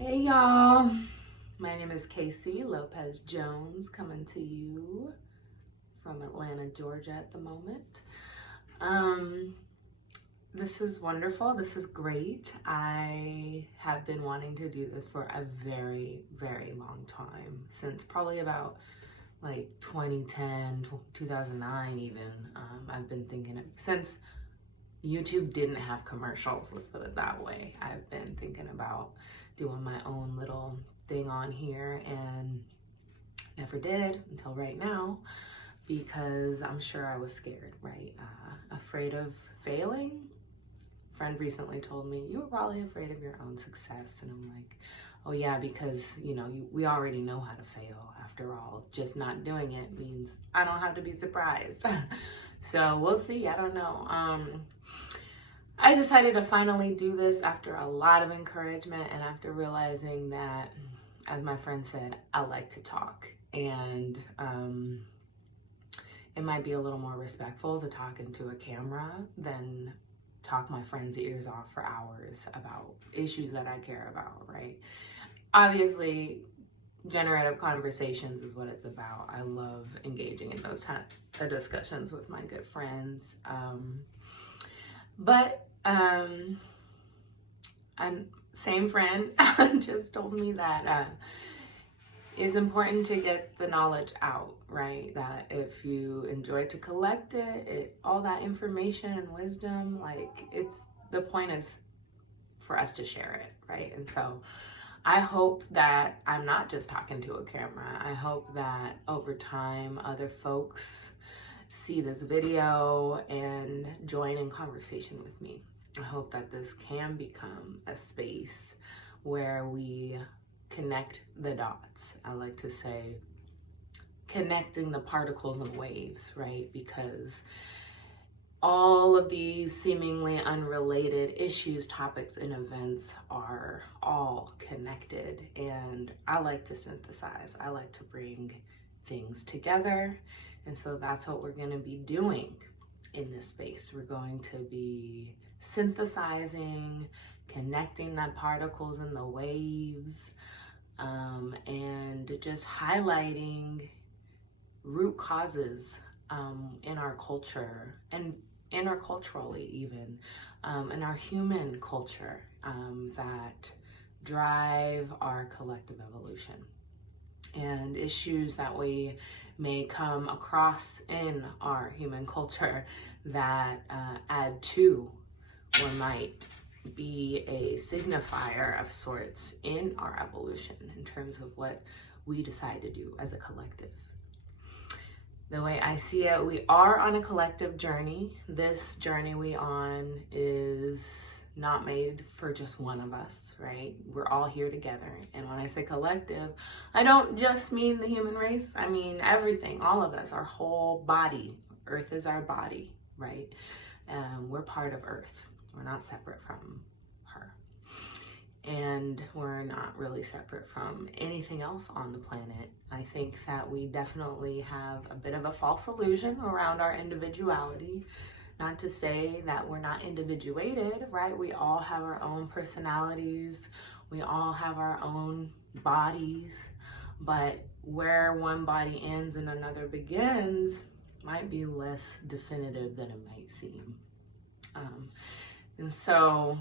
Hey y'all, my name is Casey Lopez Jones, coming to you from Atlanta, Georgia at the moment. This is wonderful. This is great. I have been wanting to do this for a very, very long time, since probably about like 2010, 2009 even. I've been thinking since YouTube didn't have commercials, let's put it that way. I've been thinking about doing my own little thing on here and never did until right now, because I'm sure I was scared, right? Afraid of failing. A friend recently told me, you were probably afraid of your own success. And I'm like, oh yeah, because we already know how to fail. After all, just not doing it means I don't have to be surprised. So we'll see. I don't know. I decided to finally do this after a lot of encouragement and after realizing that, as my friend said, I like to talk. And it might be a little more respectful to talk into a camera than talk my friend's ears off for hours about issues that I care about, right? Obviously, generative conversations is what it's about. I love engaging in those type of discussions with my good friends. And same friend just told me that it's important to get the knowledge out, right? That if you enjoy to collect it, all that information and wisdom, the point is for us to share it, right? And so I hope that I'm not just talking to a camera. I hope that over time other folks see this video and join in conversation with me. I hope that this can become a space where we connect the dots. I like to say connecting the particles and waves, right? Because all of these seemingly unrelated issues, topics, and events are all connected. And I like to synthesize. I like to bring things together. And so that's what we're going to be doing in this space. We're going to be synthesizing, connecting the particles and the waves, and just highlighting root causes in our culture and interculturally even, in our human culture, that drive our collective evolution, and issues that we may come across in our human culture that add to or might be a signifier of sorts in our evolution in terms of what we decide to do as a collective. The way I see it, we are on a collective journey. This journey we on is not made for just one of us, right? We're all here together. And when I say collective, I don't just mean the human race. I mean everything, all of us, our whole body. Earth is our body, right? We're part of Earth. We're not separate from her. And we're not really separate from anything else on the planet. I think that we definitely have a bit of a false illusion around our individuality. Not to say that we're not individuated, right? We all have our own personalities. We all have our own bodies. But where one body ends and another begins might be less definitive than it might seem. And so,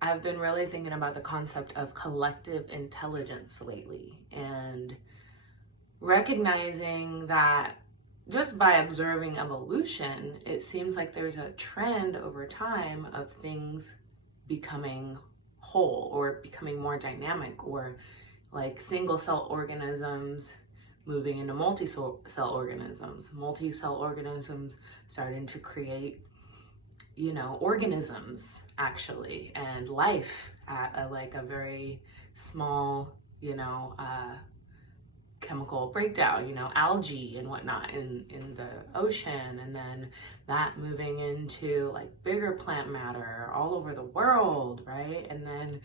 I've been really thinking about the concept of collective intelligence lately, and recognizing that just by observing evolution, it seems like there's a trend over time of things becoming whole or becoming more dynamic, or like single cell organisms moving into multi-cell organisms starting to create organisms actually, and life at a very small chemical breakdown, algae and whatnot in the ocean, and then that moving into like bigger plant matter all over the world, right? And then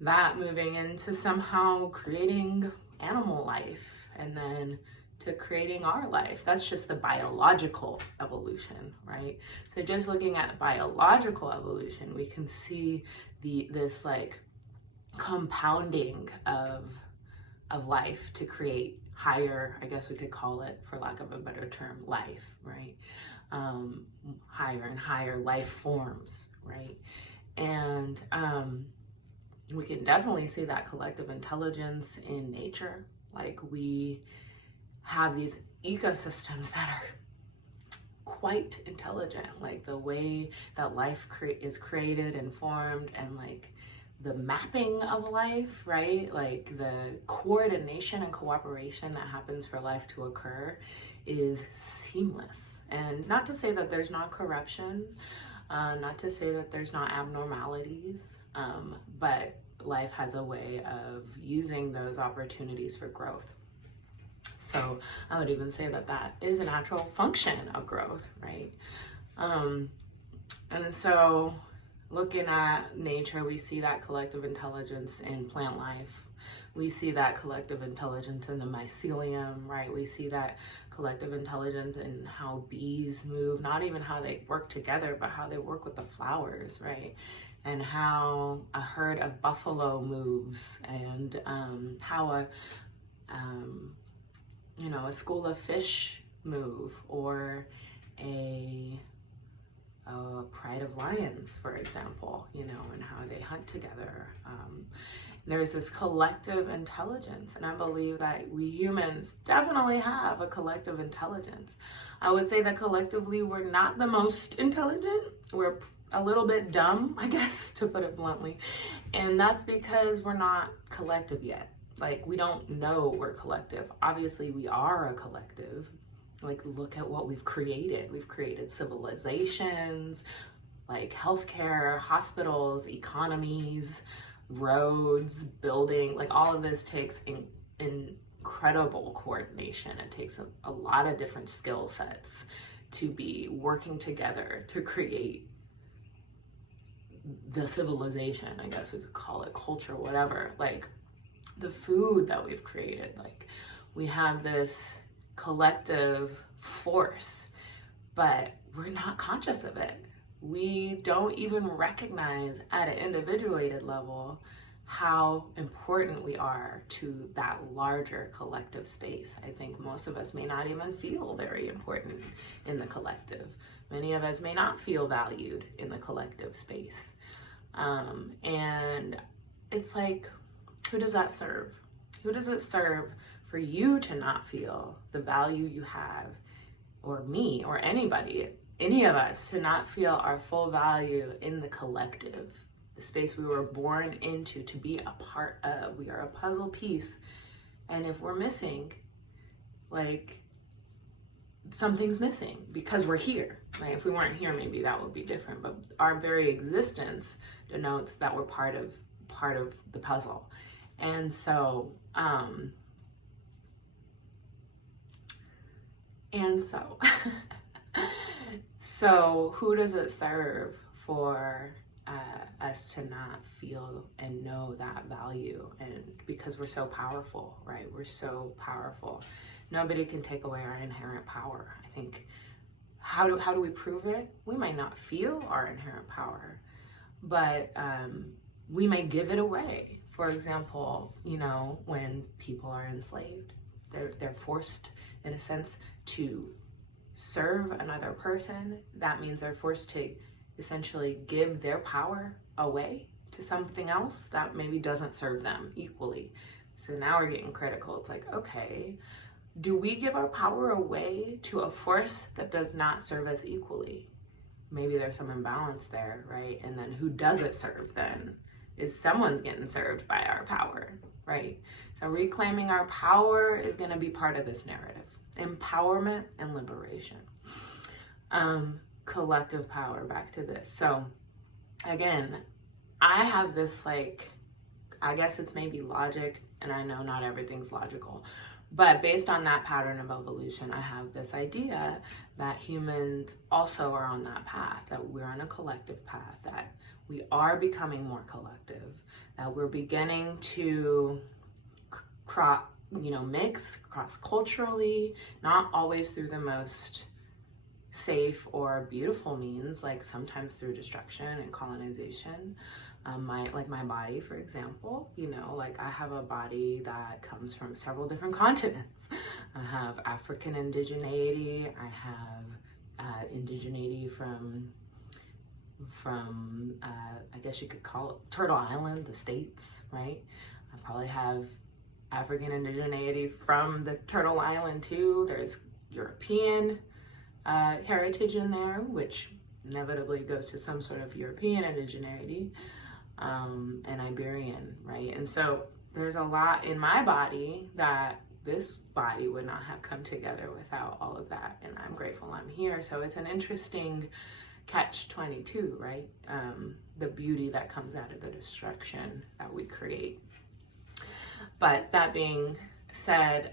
that moving into somehow creating animal life, and then to creating our life. That's just the biological evolution, right? So just looking at biological evolution, we can see this like compounding of life to create higher, I guess we could call it, for lack of a better term, life, right? Higher and higher life forms, right? And we can definitely see that collective intelligence in nature. Like, we have these ecosystems that are quite intelligent, like the way that life is created and formed, and like the mapping of life, right? Like the coordination and cooperation that happens for life to occur is seamless. And not to say that there's not corruption, not to say that there's not abnormalities, but life has a way of using those opportunities for growth. So I would even say that that is a natural function of growth, right? And so looking at nature, we see that collective intelligence in plant life. We see that collective intelligence in the mycelium, right? We see that collective intelligence in how bees move, not even how they work together, but how they work with the flowers, right? And how a herd of buffalo moves, and how a school of fish move, or a pride of lions, for example, and how they hunt together. There's this collective intelligence, and I believe that we humans definitely have a collective intelligence. I would say that collectively we're not the most intelligent. We're a little bit dumb, I guess, to put it bluntly. And that's because we're not collective yet. Like, we don't know we're collective. Obviously, we are a collective. Like, look at what we've created. We've created civilizations, like healthcare, hospitals, economies, roads, building. Like, all of this takes incredible coordination. It takes a lot of different skill sets to be working together to create the civilization, I guess we could call it, culture, whatever. Like, the food that we've created, like, we have this collective force, but we're not conscious of it. We don't even recognize at an individuated level how important we are to that larger collective space. I think most of us may not even feel very important in the collective. Many of us may not feel valued in the collective space. And it's like, who does that serve? Who does it serve for you to not feel the value you have, or me, or anybody, any of us, to not feel our full value in the collective, the space we were born into to be a part of? We are a puzzle piece, and if we're missing, like, something's missing because we're here, right? If we weren't here, maybe that would be different, but our very existence denotes that we're part of the puzzle. And so, so who does it serve for us to not feel and know that value? And because we're so powerful, right? We're so powerful. Nobody can take away our inherent power. I think, how do we prove it? We might not feel our inherent power, but we may give it away. For example, when people are enslaved, they're forced, in a sense, to serve another person. That means they're forced to essentially give their power away to something else that maybe doesn't serve them equally. So now we're getting critical. It's like, okay, do we give our power away to a force that does not serve us equally? Maybe there's some imbalance there, right? And then who does it serve then? Is someone's getting served by our power, right? So reclaiming our power is going to be part of this narrative. Empowerment and liberation. Collective power, back to this. So again, I have this, like, I guess it's maybe logic, and I know not everything's logical, but based on that pattern of evolution, I have this idea that humans also are on that path, that we're on a collective path, that we are becoming more collective, that we're beginning to mix cross-culturally, not always through the most safe or beautiful means, like sometimes through destruction and colonization. My body, for example, like I have a body that comes from several different continents. I have African indigeneity. I have indigeneity from I guess you could call it Turtle Island, the States, right? I probably have African indigeneity from the Turtle Island too. There's European heritage in there, which inevitably goes to some sort of European indigeneity, and Iberian, right? And so there's a lot in my body that this body would not have come together without all of that, and I'm grateful I'm here. So it's an interesting catch-22, right? The beauty that comes out of the destruction that we create. But that being said,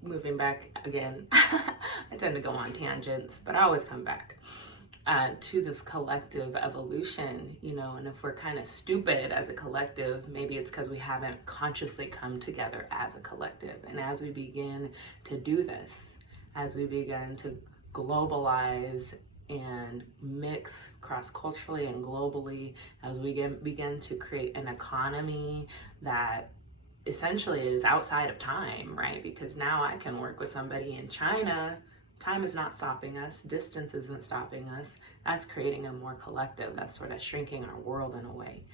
moving back again, I tend to go on tangents, but I always come back to this collective evolution, and if we're kind of stupid as a collective, maybe it's because we haven't consciously come together as a collective. And as we begin to do this, as we begin to globalize and mix cross-culturally and globally, as we begin to create an economy that essentially is outside of time, right? Because now I can work with somebody in China. Time is not stopping us. Distance isn't stopping us. That's creating a more collective. That's sort of shrinking our world in a way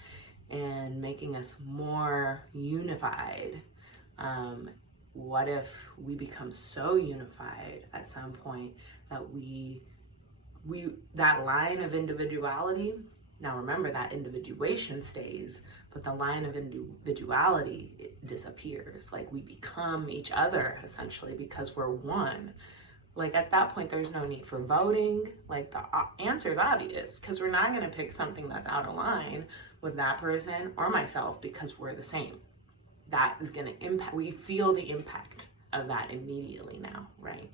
and making us more unified. What if we become so unified at some point that that line of individuality, now remember that individuation stays, but the line of individuality, it disappears. Like we become each other essentially because we're one. Like at that point, there's no need for voting. Like the answer is obvious, because we're not going to pick something that's out of line with that person or myself because we're the same. That is going to impact, we feel the impact of that immediately now, right?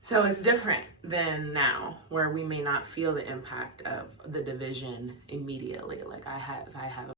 So it's different than now, where we may not feel the impact of the division immediately. Like if I have